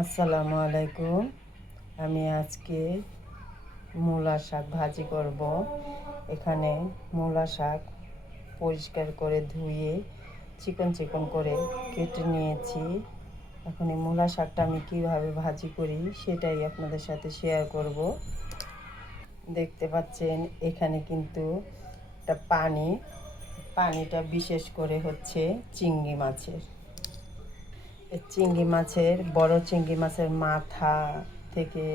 আসসালামু আলাইকুম। আমি আজকে মূলা শাক ভাজি করব। এখানে মূলা শাক পরিষ্কার করে ধুয়ে চিকন চিকন করে কেটে নিয়েছি। এখন এই মূলা শাকটা আমি কিভাবে ভাজি করি সেটাই আপনাদের সাথে শেয়ার করব। দেখতে পাচ্ছেন এখানে কিন্তু একটা পানিটা বিশেষ করে হচ্ছে চিংড়ি মাছের। চিংড়ি মাছের বড় চিংড়ি মাছের মাথা থেকে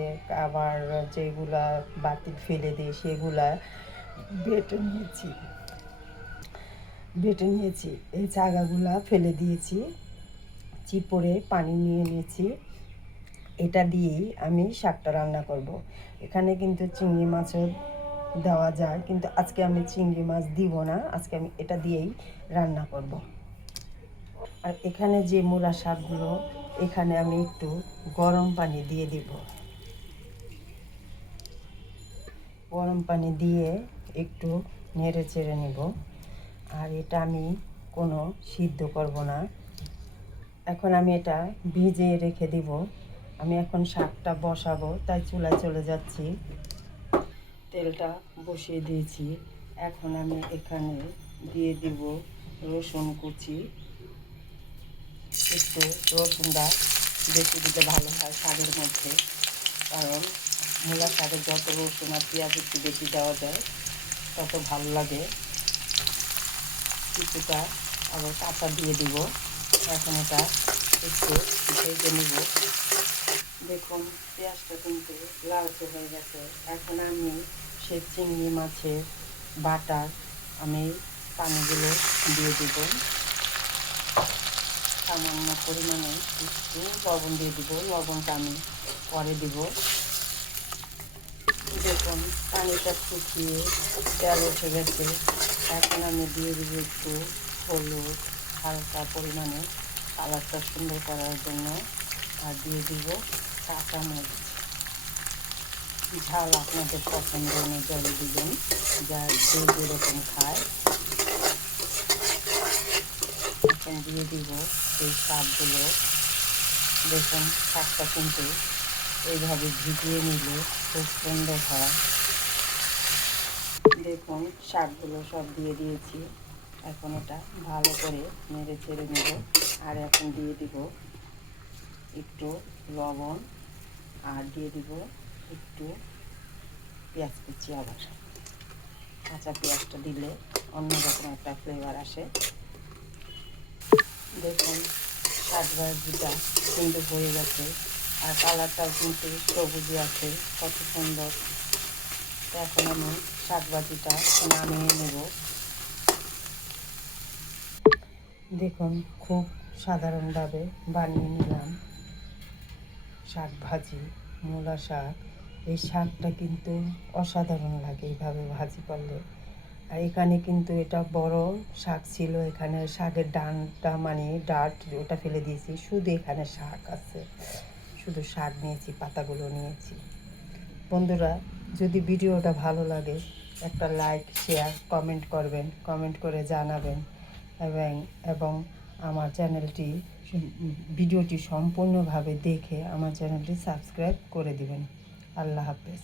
আবার যেগুলা বাতি ফেলে দিই সেগুলা বেটে নিয়েছি এই চাগাগুলা ফেলে দিয়েছি, চিপড়ে পানি নিয়ে নিয়েছি। এটা দিয়েই আমি শাকটা রান্না করব। এখানে কিন্তু চিংড়ি মাছও দেওয়া যায়, কিন্তু আজকে আমি চিংড়ি মাছ দিব না, আজকে আমি এটা দিয়েই রান্না করব। আর এখানে যে মূলা শাকগুলো, এখানে আমি একটু গরম পানি দিয়ে দিব। গরম পানি দিয়ে একটু নেড়ে চেড়ে নেব। আর এটা আমি কোনো সিদ্ধ করব না, এখন আমি এটা ভিজিয়ে রেখে দিব। আমি এখন শাকটা বসাবো, তাই চুলায় চলে যাচ্ছি। তেলটা বসিয়ে দিয়েছি। এখন আমি এখানে দিয়ে দিব রসুন কুচি। একটু রসুনটা বেশি দিতে ভালো হয় শাকের মধ্যে, কারণ মূলা শাকে যত রসুন আর পেঁয়াজ একটু বেশি দেওয়া যায় তত ভালো লাগে। কিছুটা আবার কাঁচা দিয়ে দিব। এখন এটা একটু ভেজে নিব। দেখুন পেঁয়াজটা কিন্তু লালচে হয়ে গেছে। এখন আমি সে চিংড়ি মাছের বাটার আমি পানিগুলো দিয়ে দিব। সামান্য পরিমাণে একটু লবণ দিয়ে দিব, লবণটা আমি পরে দিব। দেখুন পানিটা শুকিয়ে তেল উঠে গেছে। এখন আমি দিয়ে দিব একটু হলুদ, হালকা পরিমাণে কালারটা সুন্দর করার জন্য। আর দিয়ে দিব কাঁচামরিচ। ঝাল আপনাদের পছন্দ অনুযায়ী দিবেন, যা যে যেরকম খায়। এখন দিয়ে দিব এই শাকগুলো। দেখুন শাকটা কিন্তু এইভাবে ভিজিয়ে নিলে খুব সুন্দর হয়। দেখুন শাকগুলো সব দিয়ে দিয়েছি। এখন এটা ভালো করে নেড়ে চেড়ে নেব। আর এখন দিয়ে দিব একটু লবণ, আর দিয়ে দিব একটু পেঁয়াজ কুচি। আবার কাঁচা পেঁয়াজটা দিলে অন্যরকম একটা ফ্লেভার আসে। দেখুন শাক ভাজিটা কিন্তু হয়ে গেছে, আর কালারটাও কিন্তু সবুজে আছে, কত সুন্দর। এখন আমি শাক ভাজিটা নামিয়ে নেব। দেখুন খুব সাধারণভাবে বানিয়ে নিলাম শাক ভাজি, মূলা শাক। এই শাকটা কিন্তু অসাধারণ লাগে এইভাবে ভাজি করলে। আর এখানে কিন্তু এটা বড় শাক ছিল, এখানে শাকের ডানটা মানে ডাঁট ওটা ফেলে দিয়েছি, শুধু এখানে শাক আছে, শুধু শাক নিয়েছি, পাতাগুলো নিয়েছি। বন্ধুরা, যদি ভিডিওটা ভালো লাগে একটা লাইক, শেয়ার, কমেন্ট করবেন, কমেন্ট করে জানাবেন। এবং এবং আমার চ্যানেলটি ভিডিওটি সম্পূর্ণভাবে দেখে আমার চ্যানেলটি সাবস্ক্রাইব করে দিবেন। আল্লাহ হাফেজ।